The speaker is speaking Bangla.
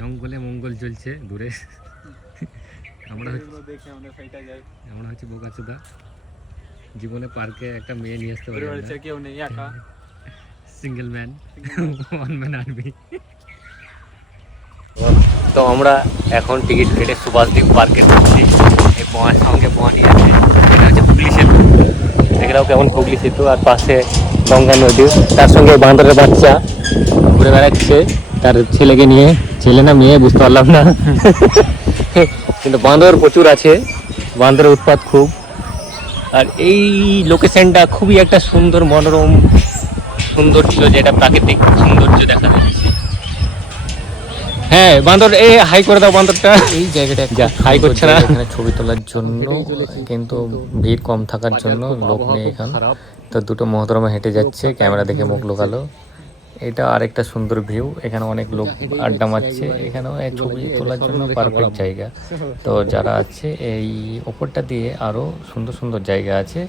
জঙ্গলে মঙ্গল চলছে দূরে। আমরা হচ্ছে বোকাচোদা, জীবনে পার্কে একটা মেয়ে নিয়ে আসতে পারি, কেউ নেই, একা single man, one man army. তো আমরা এখন টিকিট কেটে সুভাষদ্বীপ পার্কে ঢুকছি। এই সঙ্গে বনি আছে, এটা হচ্ছে হুগলি সেতু। দেখে নাও কেমন হুগলি সেতু, আর পাশে গঙ্গা নদী, তার সঙ্গে বাঁদরের বাচ্চা ঘুরে বেড়াচ্ছে তার ছেলেকে নিয়ে। ছেলে না মেয়ে বুঝতে পারলাম না, কিন্তু বাঁদর প্রচুর আছে, বাঁদরের উৎপাত খুব। আর এই লোকেশনটা খুবই একটা সুন্দর মনোরম সৌন্দর্য, যেটা প্রাকৃতিক সৌন্দর্য দেখা যাচ্ছে। হ্যাঁ বাঁদর, এ হাই করে দাও বাঁদরটা। এই জায়গাটা যা হাই করছে না। এখানে ছবি তোলার জন্য, কিন্তু ভিড় কম থাকার জন্য লোক নেই এখন। তো দুটো মহতরমা হেঁটে যাচ্ছে, ক্যামেরা দেখে মুখ লুকালো। এটা আরেকটা সুন্দর ভিউ, এখানে অনেক লোক আড্ডা মারছে, এখানেও ছবি তোলার জন্য পারফেক্ট জায়গা। তো যারা আছে এই ওপরটা দিয়ে আরও সুন্দর সুন্দর জায়গা আছে,